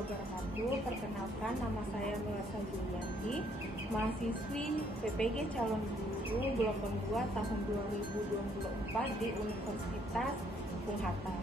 wabarakatuh. Perkenalkan, nama saya Melisa Julianti, mahasiswi PPG Calon Guru Gelombang 2 tahun 2024 di Universitas Bung Hatta.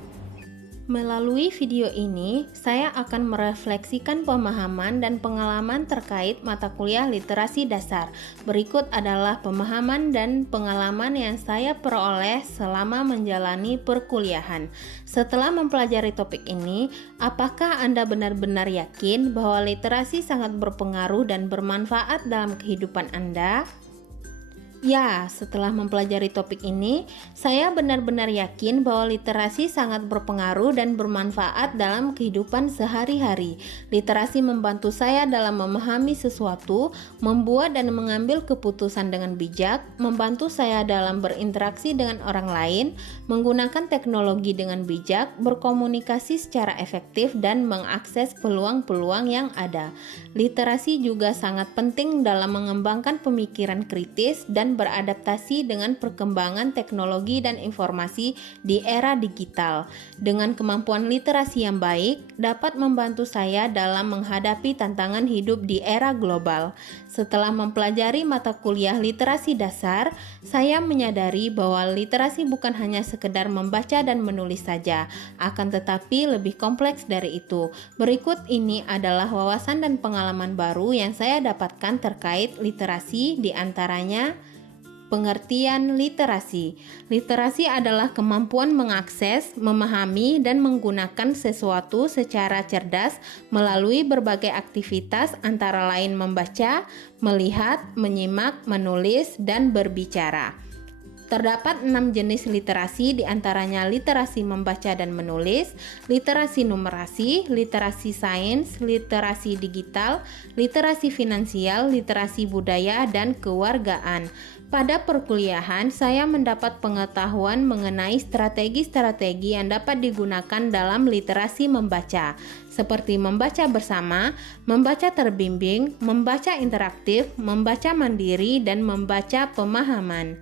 Melalui video ini, saya akan merefleksikan pemahaman dan pengalaman terkait mata kuliah literasi dasar. Berikut adalah pemahaman dan pengalaman yang saya peroleh selama menjalani perkuliahan. Setelah mempelajari topik ini, apakah Anda benar-benar yakin bahwa literasi sangat berpengaruh dan bermanfaat dalam kehidupan Anda? Ya, setelah mempelajari topik ini, saya benar-benar yakin bahwa literasi sangat berpengaruh dan bermanfaat dalam kehidupan sehari-hari. Literasi membantu saya dalam memahami sesuatu, membuat dan mengambil keputusan dengan bijak, membantu saya dalam berinteraksi dengan orang lain, menggunakan teknologi dengan bijak, berkomunikasi secara efektif, dan mengakses peluang-peluang yang ada. Literasi juga sangat penting dalam mengembangkan pemikiran kritis dan beradaptasi dengan perkembangan teknologi dan informasi di era digital. Dengan kemampuan literasi yang baik, dapat membantu saya dalam menghadapi tantangan hidup di era global. Setelah mempelajari mata kuliah literasi dasar, saya menyadari bahwa literasi bukan hanya sekedar membaca dan menulis saja, akan tetapi lebih kompleks dari itu. Berikut ini adalah wawasan dan pengalaman baru yang saya dapatkan terkait literasi, di antaranya pengertian literasi. Literasi adalah kemampuan mengakses, memahami, dan menggunakan sesuatu secara cerdas melalui berbagai aktivitas antara lain membaca, melihat, menyimak, menulis, dan berbicara. Terdapat 6 jenis literasi, diantaranya literasi membaca dan menulis, literasi numerasi, literasi sains, literasi digital, literasi finansial, literasi budaya, dan kewargaan. Pada perkuliahan, saya mendapat pengetahuan mengenai strategi-strategi yang dapat digunakan dalam literasi membaca, seperti membaca bersama, membaca terbimbing, membaca interaktif, membaca mandiri, dan membaca pemahaman.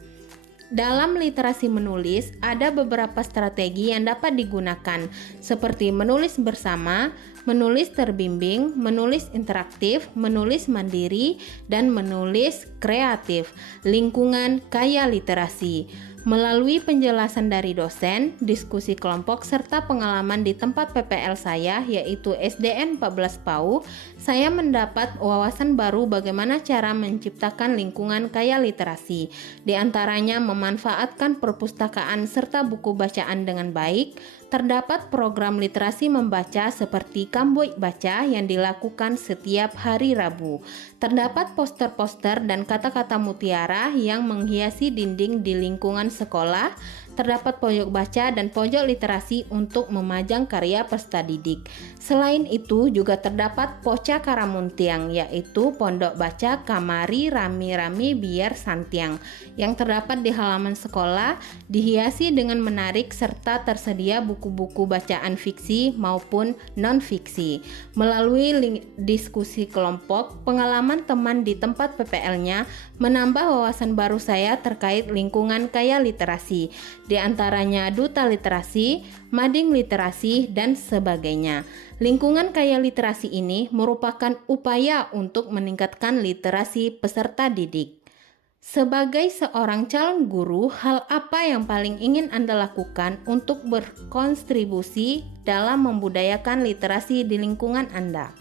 Dalam literasi menulis, ada beberapa strategi yang dapat digunakan, seperti menulis bersama, menulis terbimbing, menulis interaktif, menulis mandiri, dan menulis kreatif. Lingkungan kaya literasi. Melalui penjelasan dari dosen, diskusi kelompok, serta pengalaman di tempat PPL saya, yaitu SDN 14 PAU, saya mendapat wawasan baru bagaimana cara menciptakan lingkungan kaya literasi. Di antaranya memanfaatkan perpustakaan serta buku bacaan dengan baik. Terdapat program literasi membaca seperti Kamboy Baca yang dilakukan setiap hari Rabu. Terdapat poster-poster dan kata-kata mutiara yang menghiasi dinding di lingkungan sekolah. Terdapat pojok baca dan pojok literasi untuk memajang karya peserta didik. Selain itu juga terdapat Poca Karamuntiang, yaitu Pondok Baca Kamari Rami-Rami Biar Santiang, yang terdapat di halaman sekolah, dihiasi dengan menarik serta tersedia buku-buku bacaan fiksi maupun non-fiksi. Melalui diskusi kelompok, pengalaman teman di tempat PPL-nya menambah wawasan baru saya terkait lingkungan kaya literasi, di antaranya duta literasi, mading literasi, dan sebagainya. Lingkungan kaya literasi ini merupakan upaya untuk meningkatkan literasi peserta didik. Sebagai seorang calon guru, hal apa yang paling ingin Anda lakukan untuk berkontribusi dalam membudayakan literasi di lingkungan Anda?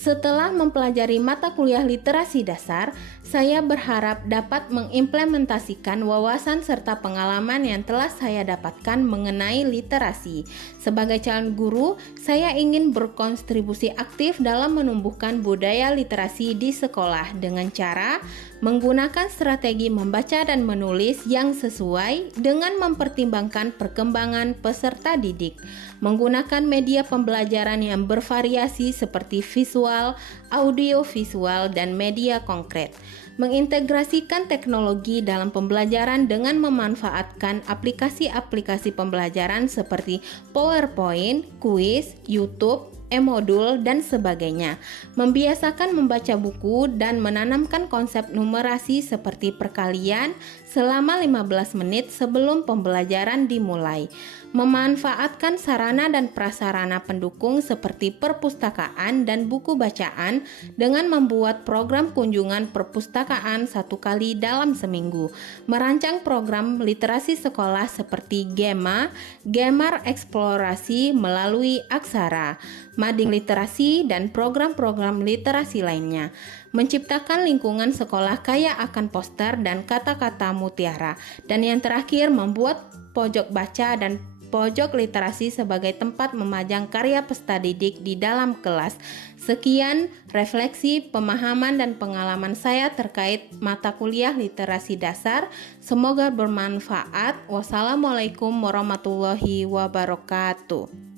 Setelah mempelajari mata kuliah literasi dasar, saya berharap dapat mengimplementasikan wawasan serta pengalaman yang telah saya dapatkan mengenai literasi. Sebagai calon guru, saya ingin berkontribusi aktif dalam menumbuhkan budaya literasi di sekolah dengan cara menggunakan strategi membaca dan menulis yang sesuai dengan mempertimbangkan perkembangan peserta didik, menggunakan media pembelajaran yang bervariasi seperti visual, audio visual, dan media konkret, mengintegrasikan teknologi dalam pembelajaran dengan memanfaatkan aplikasi-aplikasi pembelajaran seperti PowerPoint, kuis, YouTube, e-modul, dan sebagainya. Membiasakan membaca buku dan menanamkan konsep numerasi seperti perkalian selama 15 menit sebelum pembelajaran dimulai. Memanfaatkan sarana dan prasarana pendukung seperti perpustakaan dan buku bacaan dengan membuat program kunjungan perpustakaan 1 kali dalam seminggu. Merancang program literasi sekolah seperti Gema, Gemar Eksplorasi melalui Aksara, Mading Literasi, dan program-program literasi lainnya. Menciptakan lingkungan sekolah kaya akan poster dan kata-kata mutiara. Dan yang terakhir, membuat pojok baca dan pojok literasi sebagai tempat memajang karya peserta didik di dalam kelas. Sekian refleksi, pemahaman, dan pengalaman saya terkait mata kuliah literasi dasar. Semoga bermanfaat. Wassalamualaikum warahmatullahi wabarakatuh.